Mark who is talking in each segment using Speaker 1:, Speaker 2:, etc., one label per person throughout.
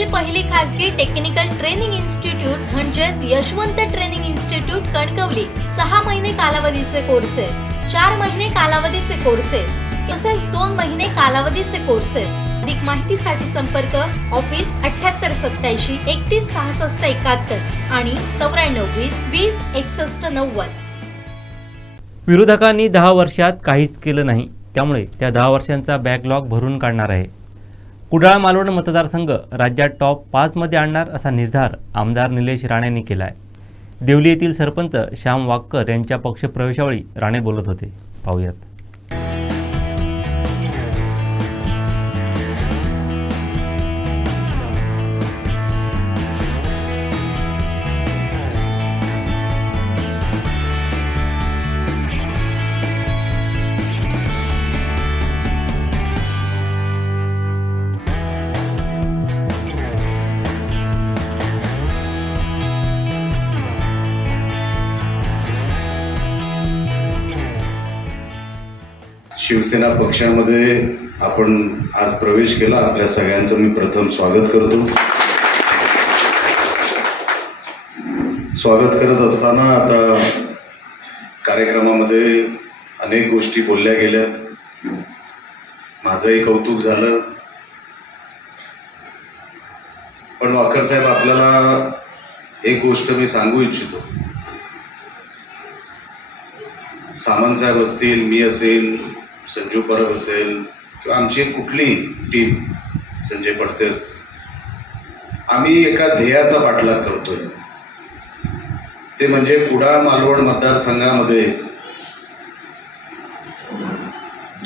Speaker 1: देशातील पहिली खासगी टेक्निकल ट्रेनिंग इन्स्टिट्यूट म्हणजेच यशवंत ट्रेनिंग इन्स्टिट्यूट कणकवली. सहा महिने कालावधीचे कोर्सेस चार महिने कालावधीचे कोर्सेस तसेच दोन महिने कालावधीचे कोर्सेस अधिक माहितीसाठी संपर्क ऑफिस अठ्याहत्तर सत्याऐंशी एकतीस सहासष्ट एकाहत्तर आणि चौऱ्याण्णव वीस वीस एकसष्ट नव्वद.
Speaker 2: विरोधकांनी दहा वर्षात काहीच केलं नाही. त्यामुळे त्या दहा वर्षांचा बॅकलॉग भरून काढणार आहे. कुडाळ मालवण मतदारसंघ राज्यात टॉप पाचमध्ये आणणार असा निर्धार आमदार निलेश राणेंनी केला आहे देवली येथील सरपंच श्याम वाक्कर यांच्या पक्षप्रवेशावेळी राणे बोलत होते. पाहूयात.
Speaker 3: शिवसेना पक्षामध्ये आपण आज प्रवेश केला. आपल्या सगळ्यांचं मी प्रथम स्वागत करतो. स्वागत करत असताना आता कार्यक्रमामध्ये अनेक गोष्टी बोलल्या गेल्या. माझंही कौतुक झालं. पण वाकर साहेब आपल्याला एक गोष्ट मी सांगू इच्छितो. सामंतसाहेब असतील मी असेल संजू परब असेल किंवा आमची कुठली टीम संजय पडते असते आम्ही एका ध्येयाचा पाठलाग करतोय. ते म्हणजे कुडाळ मालवण मतदारसंघामध्ये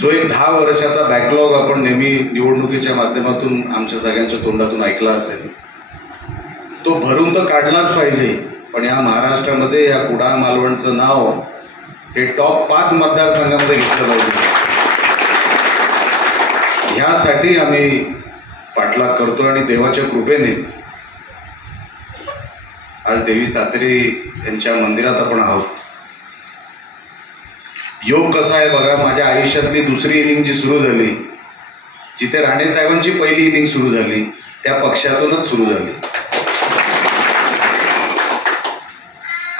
Speaker 3: जो एक दहा वर्षाचा बॅकलॉग आपण नेहमी निवडणुकीच्या माध्यमातून आमच्या सगळ्यांच्या तोंडातून ऐकला असेल तो भरून तर काढलाच पाहिजे. पण या महाराष्ट्रामध्ये या कुडाळ मालवणचं नाव हे टॉप पाच मतदारसंघामध्ये घेतलं पाहिजे. ह्यासाठी आम्ही पाठलाग करतो आणि देवाच्या कृपेने आज देवी सातेरी यांच्या मंदिरात आपण आहोत. योग कसा आहे बघा माझ्या आयुष्यातली दुसरी इनिंग जी सुरू झाली जिथे राणे साहेबांची पहिली इनिंग सुरू झाली त्या पक्षातूनच सुरू झाली.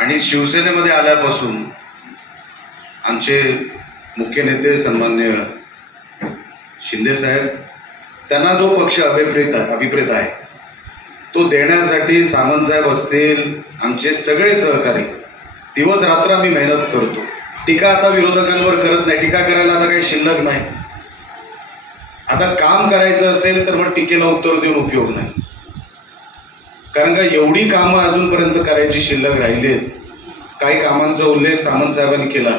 Speaker 3: आणि शिवसेनेमध्ये आल्यापासून आमचे मुख्य नेते सन्मान्य शिंदेसाहेब त्यांना जो पक्ष अभिप्रेत अभिप्रेत आहे तो देण्यासाठी सामंत साहेब असतील आमचे सगळे सहकारी दिवस रात्र आम्ही मेहनत करतो. टीका आता विरोधकांवर करत नाही. टीका करायला आता काही शिल्लक नाही. आता काम करायचं असेल तर मग टीकेला उत्तर देऊन उपयोग नाही. कारण का एवढी कामं अजूनपर्यंत करायची शिल्लक राहिली आहेत काही कामांचा उल्लेख सामंत साहेबांनी केला.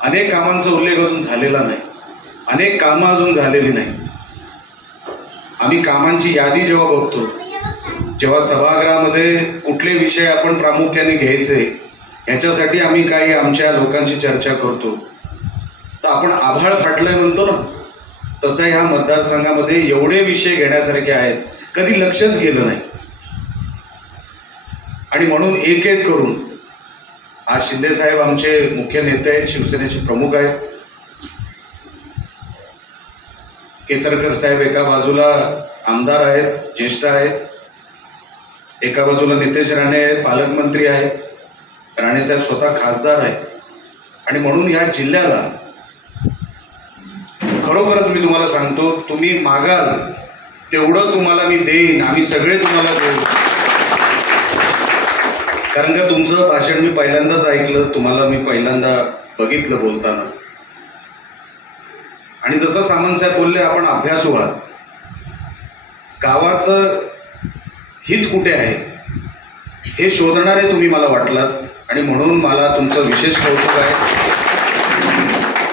Speaker 3: अनेक कामांचा उल्लेख अजून झालेला नाही. अनेक कामं अजून झालेली नाहीत. आम्ही कामांची यादी जेव्हा बघतो जेव्हा सभागृहामध्ये कुठले विषय आपण प्रामुख्याने घ्यायचे ह्याच्यासाठी आम्ही काही आमच्या लोकांची चर्चा करतो. तर आपण आभाळ फाटलंय म्हणतो ना तसं ह्या मतदारसंघामध्ये एवढे विषय घेण्यासारखे आहेत कधी लक्षच गेलं नाही. आणि म्हणून एक एक करून आज शिंदे साहेब आमचे मुख्य नेते आहेत शिवसेनेचे प्रमुख आहेत केसरकर साहेब एका बाजूला आमदार आहेत ज्येष्ठ आहेत. एका बाजूला नितेश राणे पालकमंत्री आहेत. राणे साहेब स्वतः खासदार आहेत. आणि म्हणून ह्या जिल्ह्याला खरोखरच मी तुम्हाला सांगतो तुम्ही मागाल तेवढं तुम्हाला मी देईन आम्ही सगळे तुम्हाला देऊ. कारण का तुमचं भाषण मी पहिल्यांदाच ऐकलं तुम्हाला मी पहिल्यांदा बघितलं बोलताना. आणि जसं सामंतसाहेब बोलले आपण अभ्यासू आहात गावाचं हित कुठे आहे? हे शोधणारे तुम्ही मला वाटलात आणि म्हणून मला तुमचं विशेष कौतुक आहे.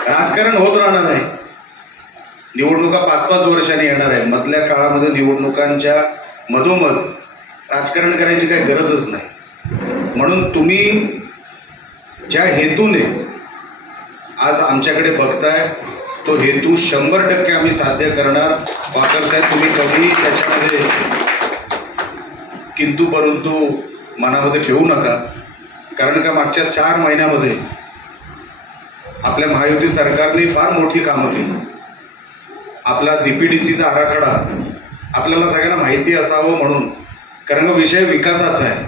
Speaker 3: राजकारण होत राहणार आहे. निवडणुका पाच पाच वर्षांनी येणार आहे. मधल्या काळामध्ये निवडणुकांच्या मधोमध राजकारण करायची काही गरजच नाही. म्हणून तुम्ही ज्या हेतूने आज आमच्याकडे बघताय तो हेतू शंभर टक्के आम्ही साध्य करणार. वाकर साहेब तुम्ही कधी त्याच्यामध्ये किंतु परंतु मनामध्ये ठेवू नका. कारण का मागच्या चार महिन्यामध्ये आपल्या महायुती सरकारने फार मोठी कामं केली. आपला डीपीडीसीचा आराखडा आपल्याला सगळ्यांना माहिती माहिती असावं म्हणून. कारण का विषय विकासाचा आहे.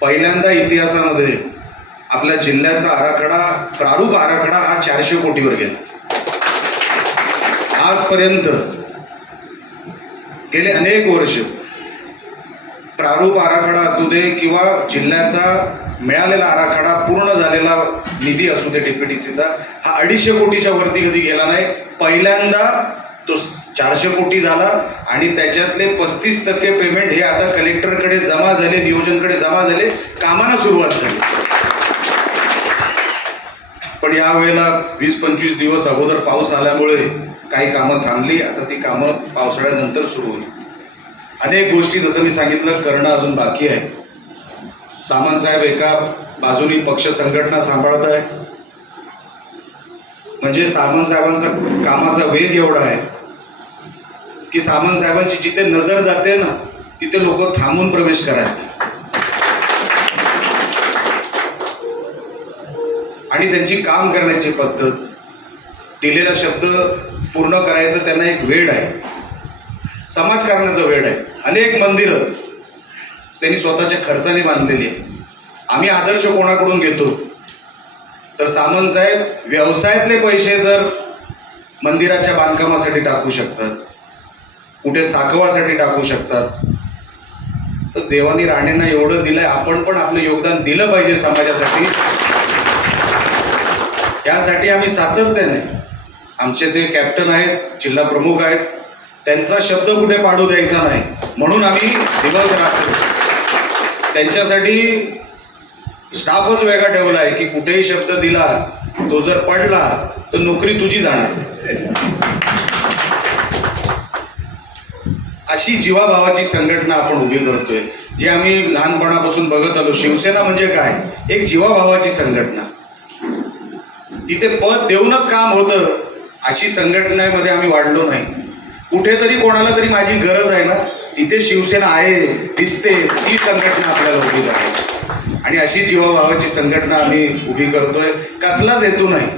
Speaker 3: पहिल्यांदा इतिहासामध्ये आपल्या जिल्ह्याचा आराखडा प्रारूप आराखडा हा चारशे कोटीवर गेला. आजपर्यंत गेले अनेक वर्ष प्रारूप आराखडा असू दे किंवा जिल्ह्याचा मिळालेला आराखडा पूर्ण झालेला निधी असू दे डीपीटीसीचा हा अडीचशे कोटीच्या वरती कधी गेला नाही. पहिल्यांदा तो चारशे कोटी झाला आणि त्याच्यातले पस्तीस टक्के पेमेंट हे आता कलेक्टरकडे जमा झाले नियोजनकडे जमा झाले कामाला सुरुवात झाली. पण यावेळेला वीस पंचवीस दिवस अगोदर पाऊस आल्यामुळे काही कामं थांबली. आता ती कामं पावसाळ्यानंतर सुरू होईल. अनेक गोष्टी जसं मी सांगितलं करणं अजून बाकी आहे. सामानसाहेब एका बाजूनी पक्ष संघटना सांभाळत आहे. म्हणजे सामंत साहेबांचा कामाचा वेग एवढा आहे की सामंत साहेबांची जिथे नजर जाते ना तिथे लोक थांबून प्रवेश करायचे. आणि त्यांची काम करण्याची पद्धत दिलेला शब्द पूर्ण करायचं त्यांना एक वेळ आहे. समाजकारणाचा वेळ आहे. अनेक मंदिरं त्यांनी स्वतःच्या खर्चाने बांधलेली आहे आम्ही आदर्श कोणाकडून घेतो? तर सामंत साहेब व्यवसायातले पैसे जर मंदिराच्या बांधकामासाठी टाकू शकतात कुठे साखवासाठी टाकू शकतात तर देवानी राणेंना एवढं दिलंय आपण पण आपलं योगदान दिलं पाहिजे समाजासाठी. त्यासाठी आम्ही सातत्याने आमचे ते कॅप्टन आहेत जिल्हा प्रमुख आहेत त्यांचा शब्द कुठे पाडू द्यायचा नाही म्हणून आम्ही दिवस रात्र त्यांच्यासाठी स्टाफच वेगळा ठेवला आहे की कुठेही शब्द दिला तो जर पडला तर नोकरी तुझी जाणार. अशी जीवाभावाची संघटना आपण उभी करतोय जे आम्ही लहानपणापासून बघत आलो. शिवसेना म्हणजे काय? एक जीवाभावाची संघटना. तिथे पद देऊनच काम होतं. अशी संघटनेमध्ये आम्ही वाढलो नाही. कुठेतरी कोणाला तरी माझी गरज आहे ना तिथे शिवसेना आहे दिसते ती संघटना आपल्याला उभी करायची. आणि अशी जीवाभावाची संघटना आम्ही उभी करतोय. कसलाच हेतू नाही.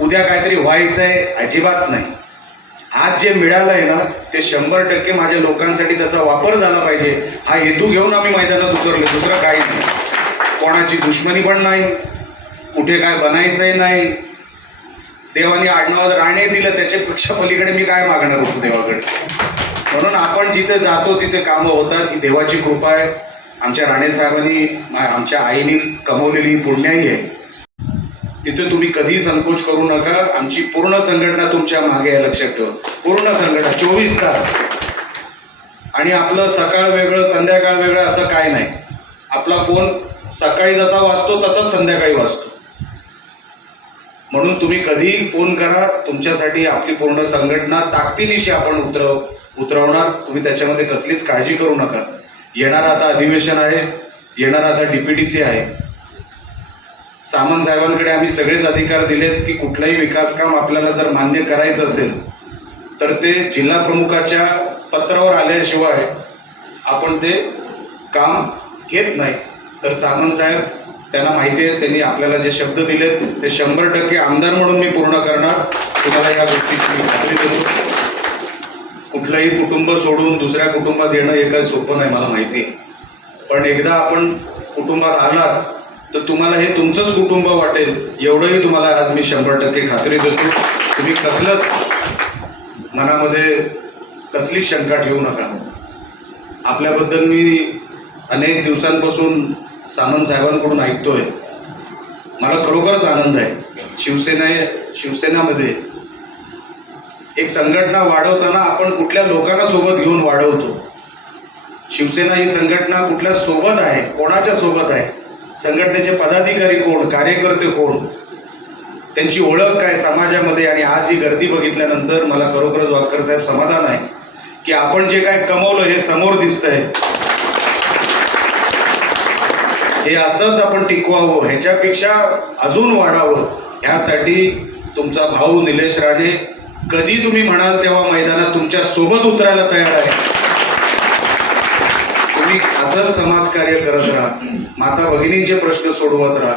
Speaker 3: उद्या काहीतरी व्हायचंय अजिबात नाही. आज जे मिळालंय ना ते शंभर टक्के माझ्या लोकांसाठी त्याचा वापर झाला पाहिजे. हा हेतू घेऊन आम्ही मैदानात उतरलो दुसरं काही नाही. कोणाची दुश्मनी पण नाही. कुठे काय बनायचंही नाही. देवाने आडनावात राणे दिलं त्याच्यापेक्षा पलीकडे मी काय मागणार होतो देवाकडे? म्हणून आपण जिथे जातो तिथे कामं होतात. ही देवाची कृपा आहे. आमच्या राणे साहेबांनी आमच्या आईने कमवलेली पुण्याही आहे. तिथे तुम्ही कधी संकोच करू नका. आमची पूर्ण संघटना तुमच्या मागे आहे लक्षात ठेवा. पूर्ण संघटना चोवीस तास. आणि आपलं सकाळ वेगळं संध्याकाळ वेगळं असं काय नाही. आपला फोन सकाळी जसा वाचतो तसाच संध्याकाळी वाचतो म्हणून तुम्ही कधीही फोन करा तुमच्यासाठी आपली पूर्ण संघटना ताकदीनिशी आपण उतरव उतरवणार. तुम्ही त्याच्यामध्ये कसलीच काळजी करू नका. येणार आता अधिवेशन आहे येणार आता डीपीडीसी आहे. सामंत साहेबांकडे आम्ही सगळेच अधिकार दिलेत की कुठलंही विकास काम आपल्याला जर मान्य करायचं असेल तर ते जिल्हा प्रमुखाच्या पत्रावर आल्याशिवाय आपण ते काम घेत नाही. तर सामंत साहेब त्यांना माहिती आहे त्यांनी आपल्याला जे शब्द दिलेत ते शंभर टक्के आमदार म्हणून मी पूर्ण करणार. तुम्हाला या गोष्टीची खात्री देतो. कुठलंही कुटुंब सोडून दुसऱ्या कुटुंबात येणं हे काही सोपं नाही मला माहिती आहे. पण एकदा आपण कुटुंबात आलात तर तुम्हाला हे तुमचंच कुटुंब वाटेल. एवढंही तुम्हाला आज मी शंभर टक्के खात्री देतो. तुम्ही कसलंच मनामध्ये कसलीच शंका ठेवू नका. आपल्याबद्दल मी अनेक दिवसांपासून सामंत साहेबांकडून ऐकतोय. मला खरोखरच आनंद आहे. शिवसेना शिवसेनामध्ये एक संघटना वाढवताना आपण कुठल्या लोकांना सोबत घेऊन वाढवतो? शिवसेना ही संघटना कुठल्या सोबत आहे? कोणाच्या सोबत आहे? संघटनेचे पदाधिकारी कोण? कार्यकर्ते कोण? त्यांची ओळख काय समाजामध्ये? आणि आज ही गर्दी बघितल्यानंतर मला खरोखरच वाकर साहेब समाधान आहे की आपण जे काय कमवलं हे समोर दिसतंय. हे असंच आपण टिकवावं ह्याच्यापेक्षा अजून वाढावं. ह्यासाठी तुमचा भाऊ निलेश राणे कधी तुम्ही म्हणाल तेव्हा मैदानात तुमच्यासोबत उतरायला तयार आहे. तुम्ही असंच समाजकार्य करत राहा. माता भगिनींचे प्रश्न सोडवत राहा.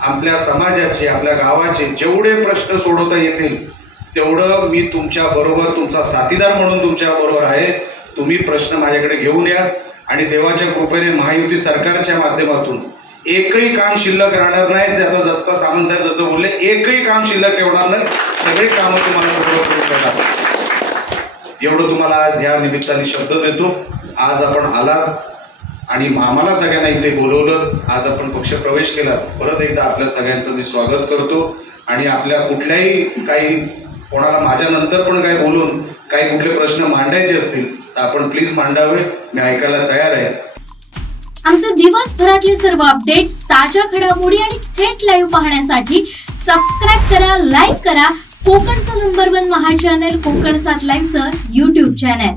Speaker 3: आपल्या समाजाचे आपल्या गावाचे जेवढे प्रश्न सोडवता येतील तेवढं मी तुमच्या बरोबर तुमचा साथीदार म्हणून तुमच्या बरोबर आहे. तुम्ही प्रश्न माझ्याकडे घेऊन या. आणि देवाच्या कृपेने महायुती सरकारच्या माध्यमातून एकही काम शिल्लक राहणार नाही. आता दत्ता सामंत साहेब जसं बोलले एकही काम शिल्लक ठेवणार नाही. सगळी कामं तुम्हाला एवढं तुम्हाला आज या निमित्ताने शब्द देतो. आज आपण आलात आणि आम्हाला सगळ्यांना इथे बोलवलं. आज आपण पक्ष प्रवेश केला परत एकदा आपल्या सगळ्यांचं मी स्वागत करतो. आणि आपल्या कुठल्याही काही कोणाला माझ्यानंतर पण काही बोलून काही कुठले प्रश्न मांडायचे असतील तर आपण प्लीज मांडावे. मी ऐकायला तयार आहे.
Speaker 1: आमचे दिवसभरातले सर्व अपडेट्स ताज्या घडामोडी आणि थेट लाईव्ह पाहण्यासाठी सबस्क्राईब करा लाईक करा. कोकणचं नंबर वन महा चॅनल कोकण सात लाईनचं युट्यूब चॅनल